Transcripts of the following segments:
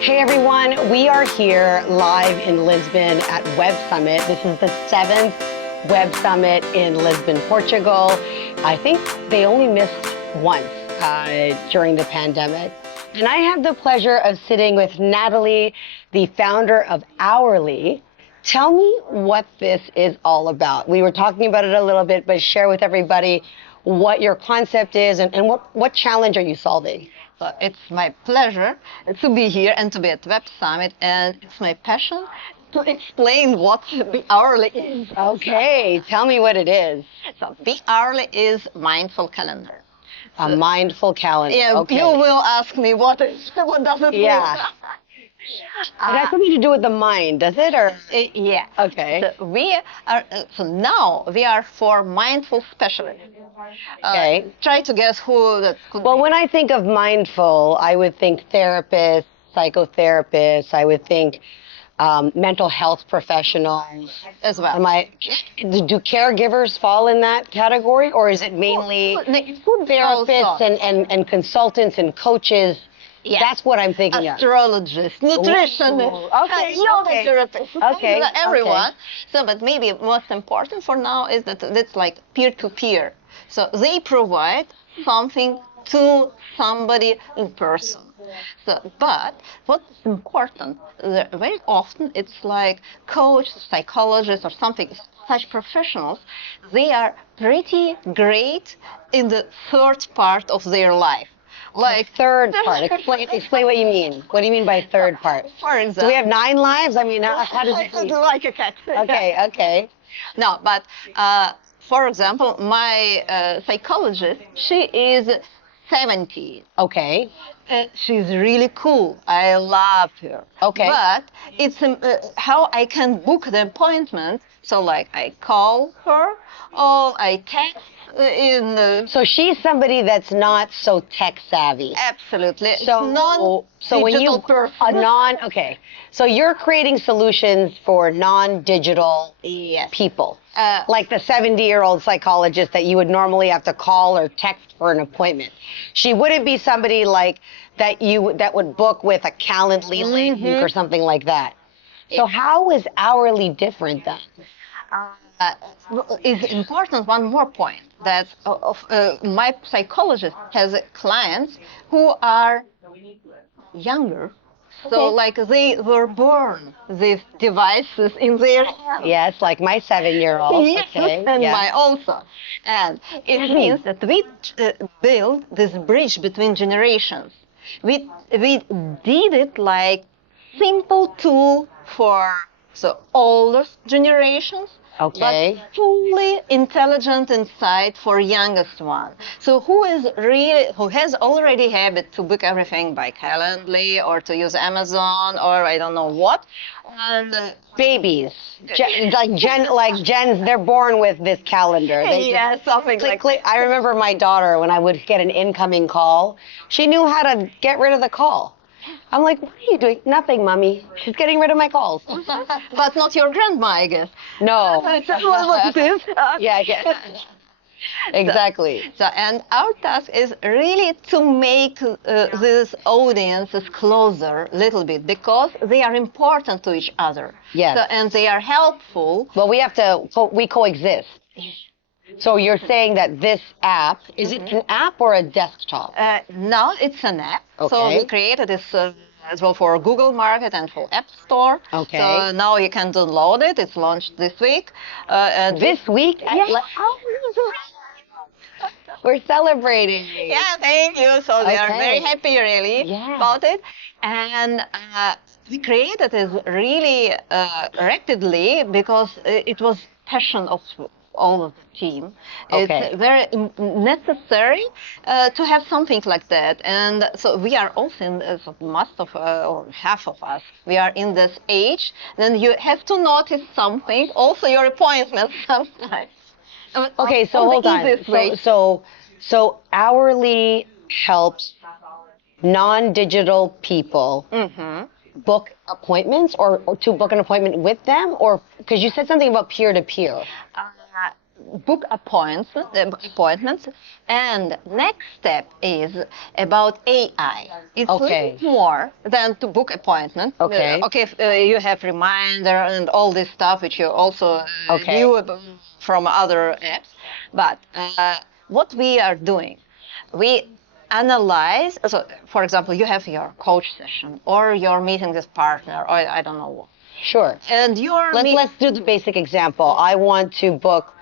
Hey everyone, we are here live in Lisbon at Web Summit. This is the 7th Web Summit in Lisbon, Portugal. I think they only missed once during the pandemic. And I have the pleasure of sitting with Nataly, the founder of Beeourly. Tell me what this is all about. We were talking about it a little bit, but share with everybody what your concept is and what challenge are you solving? So it's my pleasure to be here and to be at Web Summit, and it's my passion to explain what Beeourly is. Okay, tell me what it is. So Beeourly is mindful calendar. A mindful calendar. Yeah, okay. You will ask me what does it mean? Yeah. It has something to do with the mind, does it? Or yeah. Okay. So we are. So now we are for mindful specialists. Okay. Try to guess who that could Well, be. when I think of mindful, I would think therapists, psychotherapists. I would think mental health professionals As well. Do caregivers fall in that category, or is it mainly therapists and consultants and coaches? Yes. That's what I'm thinking of. Astrologists, nutritionists, yoga therapists, Okay. everyone. So, but maybe most important for now is that it's like peer-to-peer. So they provide something to somebody in person. So, but what's important, very often it's like coach, psychologists or something, such professionals, they are pretty great in the third part of their life. Like third part. Explain what you mean. What do you mean by third part? For example, do we have 9 lives? I mean, how does it mean? like a cat. Okay. No, but for example, my psychologist, she is 70. Okay. She's really cool. I love her. Okay. But it's how I can book the appointment. So like I call her or I text So she's somebody that's not so tech savvy. Absolutely. So when you okay. So you're creating solutions for non-digital people. Like the 70-year-old psychologist that you would normally have to call or text for an appointment. She wouldn't be somebody like that would book with a Calendly link or something like that. So how is Beeourly different then? Is important one more point that my psychologist has clients who are younger. So like they were born these devices in their hands. Yes, like my 7-year-old. Yes, Okay. and my also. And it means that we build this bridge between generations. We did it like simple tool for older generations. Okay. But fully intelligent insight for youngest one. So who has already habit to book everything by Calendly or to use Amazon or I don't know what. And babies, Gens, they're born with this calendar. Something like that. I remember my daughter, when I would get an incoming call, she knew how to get rid of the call. I'm like, what are you doing? Nothing, Mommy. She's getting rid of my calls. But not your grandma, I guess. No. What it is? Yeah. Exactly. And our task is really to make these audiences closer a little bit because they are important to each other. Yes. And they are helpful. Well, we coexist. So you're saying that this app, is it an app or a desktop? No, it's an app. Okay. So we created this as well for Google Market and for App Store. Okay. So now you can download it. It's launched this week. This week? Yeah. We're celebrating. Yeah, thank you. So they are very happy, really, about it. And we created it really rapidly because it was passion of all of the team. Okay. It's very necessary to have something like that. And so we are also in most of, or half of us, we are in this age. Then you have to notice something, also your appointments sometimes. Okay, so hold on. So Beeourly helps non-digital people book appointments or to book an appointment with them? Or because you said something about peer-to-peer. book appointments. And next step is about AI. It's a Okay. little more than to book appointment. Okay. Okay, if, you have reminder and all this stuff which you also Okay. knew from other apps. But what we are doing, we analyze. So, for example, you have your coach session or your meeting with partner, or I don't know what. Sure. And your Let's do the basic example. I want to book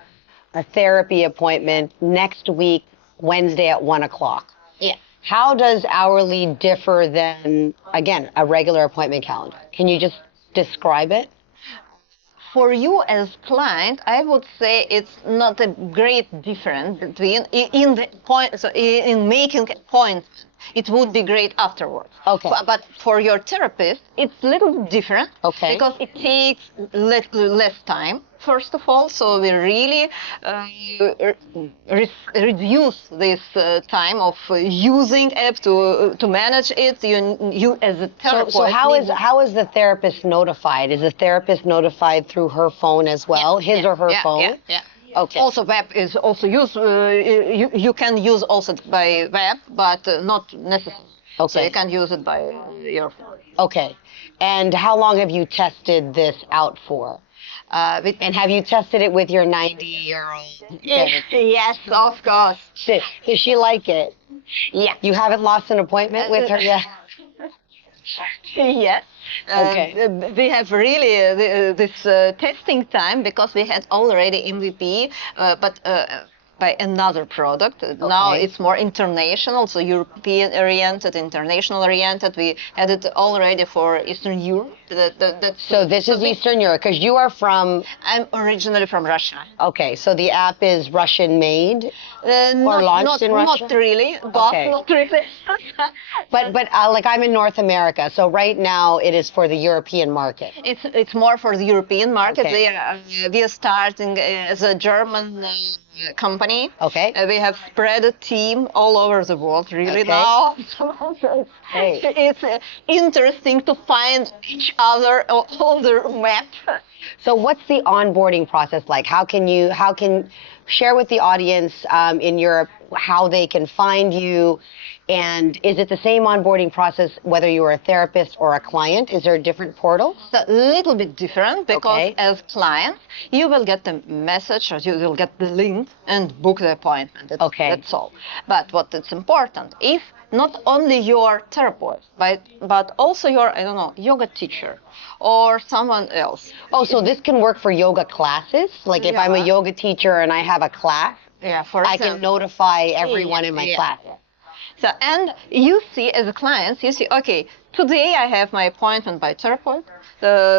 a therapy appointment next week, Wednesday at 1 o'clock. yeah. How does hourly differ than, again, a regular appointment calendar? Can you just describe it? For you as client, I would say it's not a great difference between in the point. So in making a point, it would be great afterwards. Okay. But for your therapist, it's a little different. Okay. Because it takes less time. First of all, so we really reduce this time of using app to manage it. You as a therapist. So how is the therapist notified? Is the therapist notified through her phone as well, his or her phone? Yeah. Okay. Also, web is also used. You can use also by web, but not necessarily. Okay. So you can use it by your phone. Okay. And how long have you tested this out for? And have you tested it with your 90-year-old? Yes, of course. Does she like it? Yeah. You haven't lost an appointment with her yet? Yes. Okay. We have really this testing time because we had already MVP, but by another product. Now it's more international, so European oriented, international oriented. We had it already for Eastern Europe. So this is Eastern Europe, because you are from... I'm originally from Russia. Okay, so the app is Russian-made or launched in Russia? Not really, but Okay. not really. But like I'm in North America, so right now it is for the European market. It's more for the European market. Okay. We are starting as a German company. Okay. We have spread a team all over the world really Okay. now. Hey. It's interesting to find each other on the map. So what's the onboarding process like? How can share with the audience in Europe how they can find you? And is it the same onboarding process whether you're a therapist or a client? Is there a different portal? It's a little bit different because Okay. as clients, you will get the message or you will get the link and book the appointment. Okay. That's all. But what is important, if not only your therapist, but also your, I don't know, yoga teacher or someone else. Oh, so this can work for yoga classes? Like if I'm a Yeah. yoga teacher and I have a class, Yeah, for I example. can notify everyone in my Yeah. class. So, and you see, as a client, you see, okay, today I have my appointment by therapist.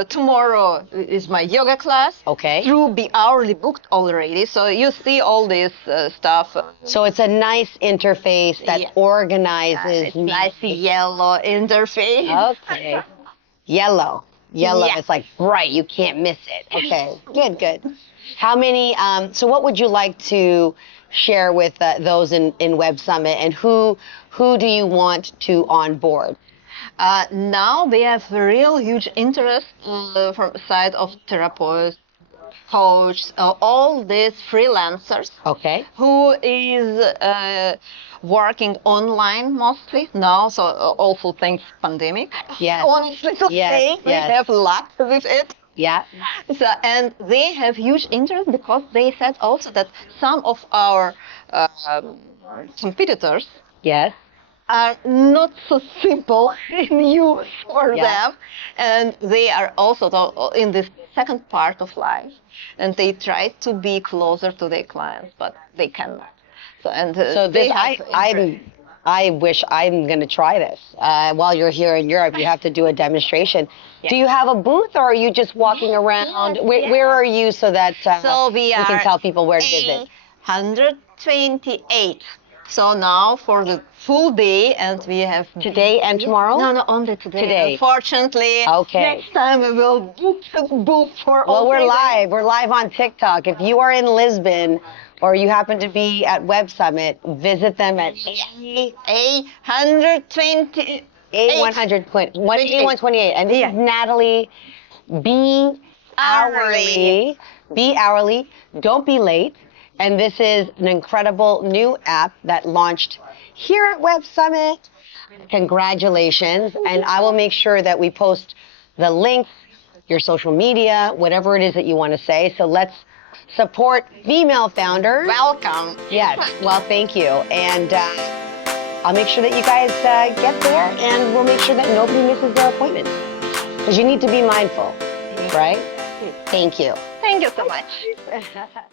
Tomorrow is my yoga class. Okay. Through Beeourly booked already. So you see all this stuff. So it's a nice interface that Yeah. organizes It's me. nice yellow interface. Okay. Yellow. Yellow. Yeah. It's like bright. You can't miss it. Okay. Good. How many, so what would you like to share with those in Web Summit, and who do you want to onboard? Now we have a real huge interest from the side of therapists, coaches, all these freelancers. Okay. Who is working online mostly now, so also thanks pandemic. Yes. Honestly to Yes, say, we yes. have luck with it. Yeah. So, and they have huge interest because they said also that some of our competitors Yes. are not so simple in use for Yeah. them, and they are also in this second part of life, and they try to be closer to their clients, but they cannot. So So they this, have I wish I'm going to try this. While you're here in Europe, you have to do a demonstration. Yeah. Do you have a booth, or are you just walking around? Yes, Where are you so that So we can are tell people where to visit? 128. So now for the full day, and we have Today and tomorrow? No, only today. Today. Unfortunately, Okay. next time we will book the booth for all. Well, we're 3 days. live. We're live on TikTok. If you are in Lisbon or you happen to be at Web Summit, visit them at 120. A128. And this is Nataly. Be hourly. Be hourly. Don't be late. And this is an incredible new app that launched here at Web Summit. Congratulations. And I will make sure that we post the links, your social media, whatever it is that you want to say. So let's support female founders. Welcome. Yes. Well, thank you. And I'll make sure that you guys get there, and we'll make sure that nobody misses their appointments. Because you need to be mindful, right? Thank you. Thank you so much.